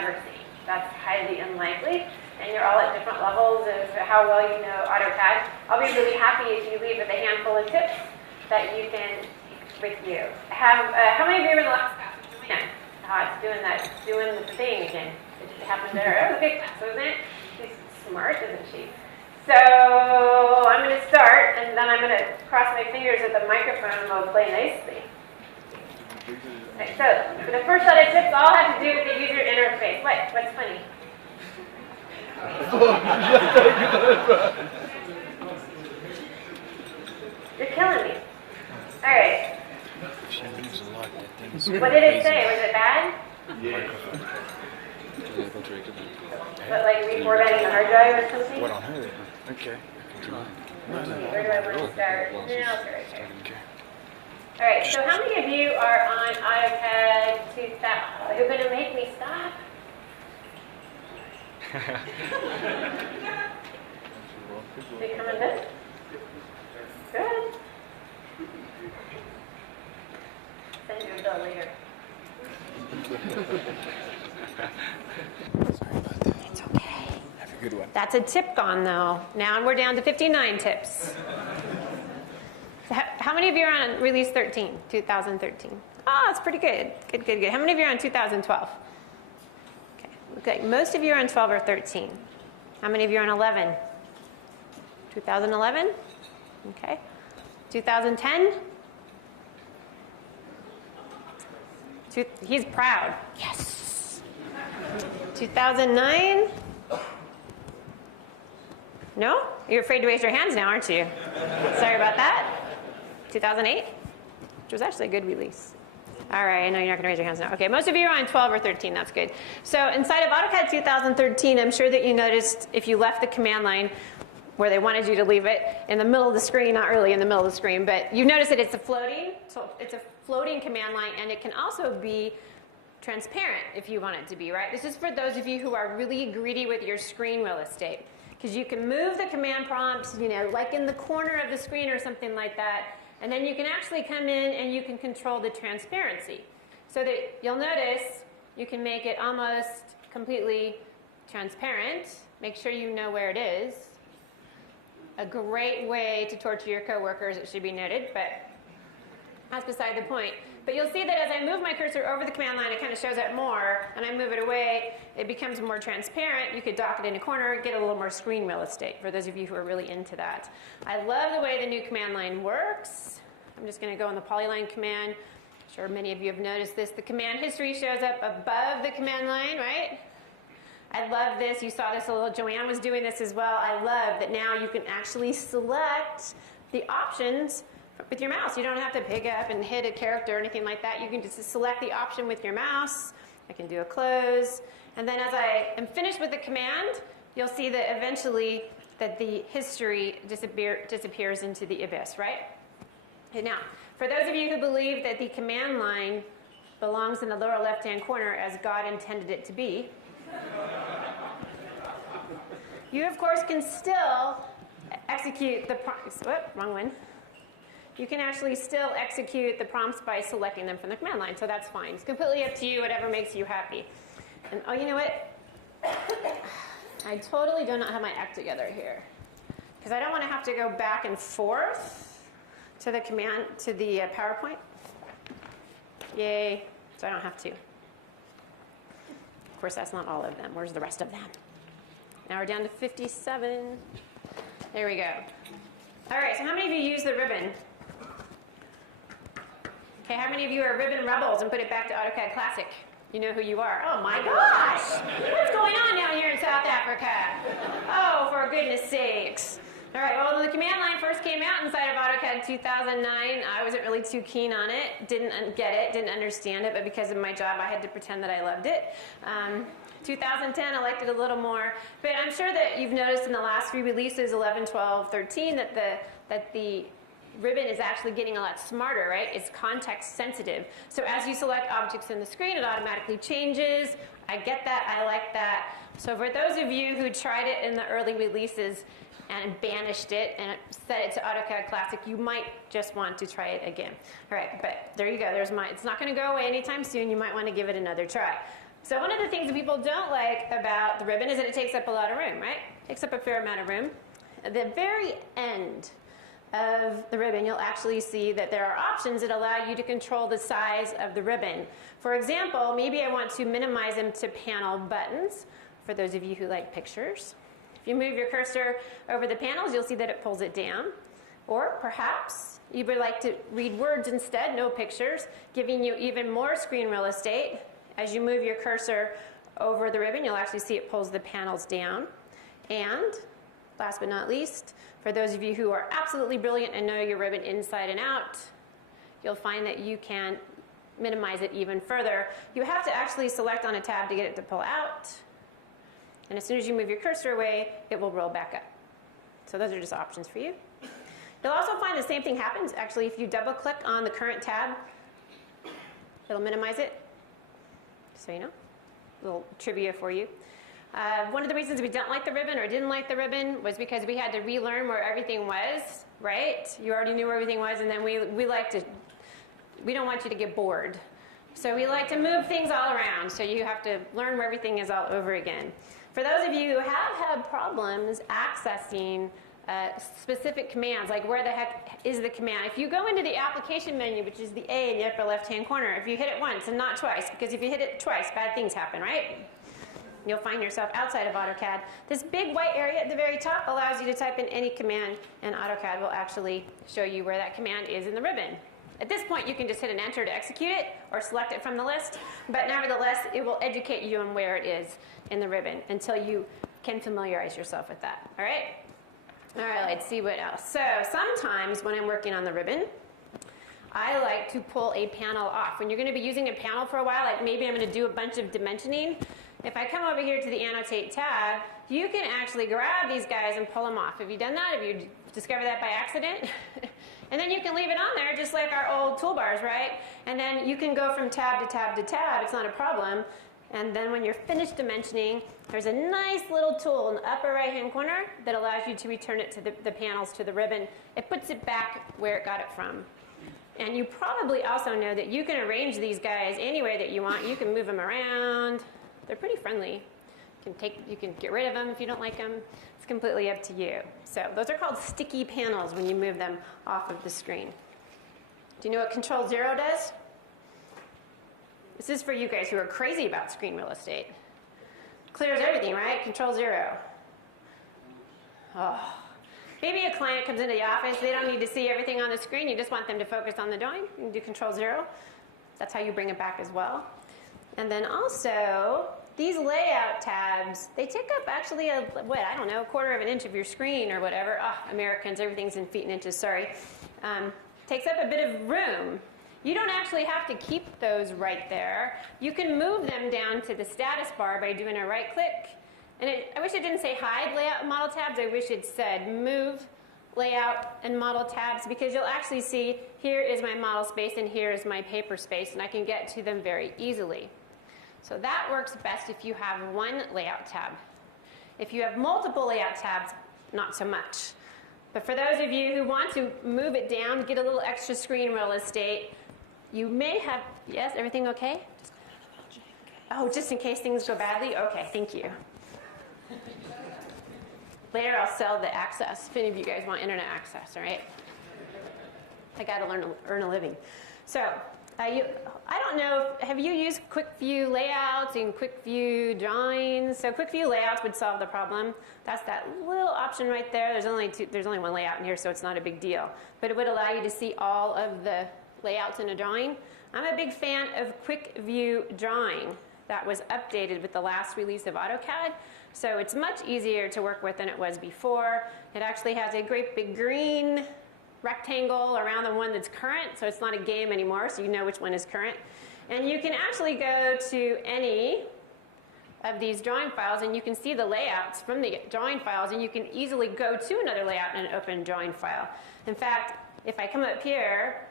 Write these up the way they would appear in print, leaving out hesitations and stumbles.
never seen. That's highly unlikely, and you're all at different levels of how well you know AutoCAD. I'll be really happy if you leave with a handful of tips that you can take with you. How many of you were in the last class? It's doing the thing again. It just happened there. That was a good class, wasn't it? She's smart, isn't she? So I'm going to start, and then I'm going to cross my fingers at the microphone and we'll play nicely. Okay, so for the first set of tips, all have to do with the user interface. What's funny? You're killing me. All right. What did it say? Was it bad? Yeah. But like reformatting the hard drive or something? What on her? Okay. Where do I want to start? No, I'll start right there. All right, so how many of you are on AutoCAD 2000? You're going to make me stop? They come in this? Good. Send you a bill later. Sorry about that. It's okay. Have a good one. That's a tip gone, though. Now we're down to 59 tips. How many of you are on release 13, 2013? Oh, that's pretty good. Good. How many of you are on 2012? Okay, most of you are on 12 or 13. How many of you are on 11? 2011? Okay. 2010? He's proud. Yes. 2009? No? You're afraid to raise your hands now, aren't you? Sorry about that. 2008? Which was actually a good release. All right, I know you're not going to raise your hands now. Okay, most of you are on 12 or 13. That's good. So inside of AutoCAD 2013, I'm sure that you noticed if you left the command line where they wanted you to leave it in the middle of the screen, not really in the middle of the screen, but you notice that it's a floating. So it's a floating command line, and it can also be transparent if you want it to be, right? This is for those of you who are really greedy with your screen real estate, because you can move the command prompt, like in the corner of the screen or something like that. And then you can actually come in and you can control the transparency. So that you'll notice you can make it almost completely transparent. Make sure you know where it is. A great way to torture your coworkers, it should be noted, but that's beside the point. But you'll see that as I move my cursor over the command line, it kind of shows up more, and I move it away, it becomes more transparent. You could dock it in a corner, get a little more screen real estate, for those of you who are really into that. I love the way the new command line works. I'm just going to go on the polyline command. I'm sure many of you have noticed this. The command history shows up above the command line, right? I love this. You saw this a little. Joanne was doing this as well. I love that now you can actually select the options with your mouse. You don't have to pick up and hit a character or anything like that. You can just select the option with your mouse. I can do a close. And then as I am finished with the command, you'll see that eventually that the history disappears into the abyss, right? Okay, now, for those of you who believe that the command line belongs in the lower left-hand corner as God intended it to be, you, of course, can still execute the prompts. Wrong one. You can actually still execute the prompts by selecting them from the command line, so that's fine. It's completely up to you, whatever makes you happy. And oh, you know what? I totally do not have my act together here, because I don't want to have to go back and forth to the command, to the PowerPoint. Yay, so I don't have to. Of course, that's not all of them. Where's the rest of them? Now we're down to 57. There we go. All right, so how many of you use the ribbon? Okay, how many of you are ribbon rebels and put it back to AutoCAD Classic? You know who you are. Oh my gosh! What's going on down here in South Africa? Oh, for goodness sakes. All right, well, when the command line first came out inside of AutoCAD 2009, I wasn't really too keen on it, didn't get it, didn't understand it, but because of my job, I had to pretend that I loved it. 2010, I liked it a little more, but I'm sure that you've noticed in the last few releases, 11, 12, 13, that the ribbon is actually getting a lot smarter, right? It's context sensitive. So as you select objects in the screen, it automatically changes. I get that, I like that. So for those of you who tried it in the early releases and banished it and set it to AutoCAD Classic, you might just want to try it again. All right, but there you go. There's my, it's not going to go away anytime soon. You might want to give it another try. So one of the things that people don't like about the ribbon is that it takes up a lot of room, right? It takes up a fair amount of room. At the very end of the ribbon, you'll actually see that there are options that allow you to control the size of the ribbon. For example, maybe I want to minimize them to panel buttons, for those of you who like pictures. If you move your cursor over the panels, you'll see that it pulls it down. Or perhaps you would like to read words instead, no pictures, giving you even more screen real estate. As you move your cursor over the ribbon, you'll actually see it pulls the panels down. And last but not least, for those of you who are absolutely brilliant and know your ribbon inside and out, you'll find that you can minimize it even further. You have to actually select on a tab to get it to pull out. And as soon as you move your cursor away, it will roll back up. So those are just options for you. You'll also find the same thing happens. Actually, if you double click on the current tab, it'll minimize it. Just so you know, a little trivia for you. One of the reasons we don't like the ribbon or didn't like the ribbon was because we had to relearn where everything was, right? You already knew where everything was, and then we don't want you to get bored. So we like to move things all around, so you have to learn where everything is all over again. For those of you who have had problems accessing specific commands, like where the heck is the command? If you go into the application menu, which is the A in the upper left-hand corner, if you hit it once and not twice, because if you hit it twice, bad things happen, right? You'll find yourself outside of AutoCAD. This big white area at the very top allows you to type in any command, and AutoCAD will actually show you where that command is in the ribbon. At this point, you can just hit an enter to execute it or select it from the list, but nevertheless, it will educate you on where it is in the ribbon until you can familiarize yourself with that, all right? All right, let's see what else. So sometimes when I'm working on the ribbon, I like to pull a panel off. When you're going to be using a panel for a while, like maybe I'm going to do a bunch of dimensioning, if I come over here to the Annotate tab, you can actually grab these guys and pull them off. Have you done that? Have you discovered that by accident? And then you can leave it on there just like our old toolbars, right? And then you can go from tab to tab to tab. It's not a problem. And then when you're finished dimensioning, there's a nice little tool in the upper right-hand corner that allows you to return it to the panels to the ribbon. It puts it back where it got it from. And you probably also know that you can arrange these guys any way that you want. You can move them around. They're pretty friendly. You can get rid of them if you don't like them. It's completely up to you. So those are called sticky panels when you move them off of the screen. Do you know what Control 0 does? This is for you guys who are crazy about screen real estate. Clears everything, right? Control 0. Oh. Maybe a client comes into the office, they don't need to see everything on the screen, you just want them to focus on the drawing. You can do Control 0. That's how you bring it back as well. And then also, these layout tabs, they take up actually a quarter of an inch of your screen or whatever. Americans, everything's in feet and inches, sorry. Takes up a bit of room. You don't actually have to keep those right there. You can move them down to the status bar by doing a right click. And I wish it didn't say hide layout and model tabs. I wish it said move layout and model tabs, because you'll actually see here is my model space and here is my paper space, and I can get to them very easily. So that works best if you have one layout tab. If you have multiple layout tabs, not so much. But for those of you who want to move it down, get a little extra screen real estate, you may have, yes, everything okay? Oh, just in case things go badly? Okay, thank you. Later I'll sell the access if any of you guys want internet access, all right? I got to earn a living. So, I don't know, have you used Quick View layouts and Quick View drawings? So Quick View layouts would solve the problem. That's that little option right there. There's only one layout in here, so it's not a big deal. But it would allow you to see all of the layouts in a drawing. I'm a big fan of Quick View Drawing. That was updated with the last release of AutoCAD. So it's much easier to work with than it was before. It actually has a great big green rectangle around the one that's current, so it's not a game anymore, so you know which one is current. And you can actually go to any of these drawing files and you can see the layouts from the drawing files, and you can easily go to another layout in an open drawing file. In fact, if I come up here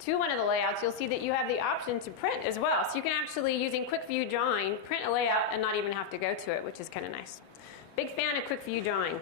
to one of the layouts, you'll see that you have the option to print as well. So you can actually, using Quick View Drawing, print a layout and not even have to go to it, which is kind of nice. Big fan of Quick View Drawing.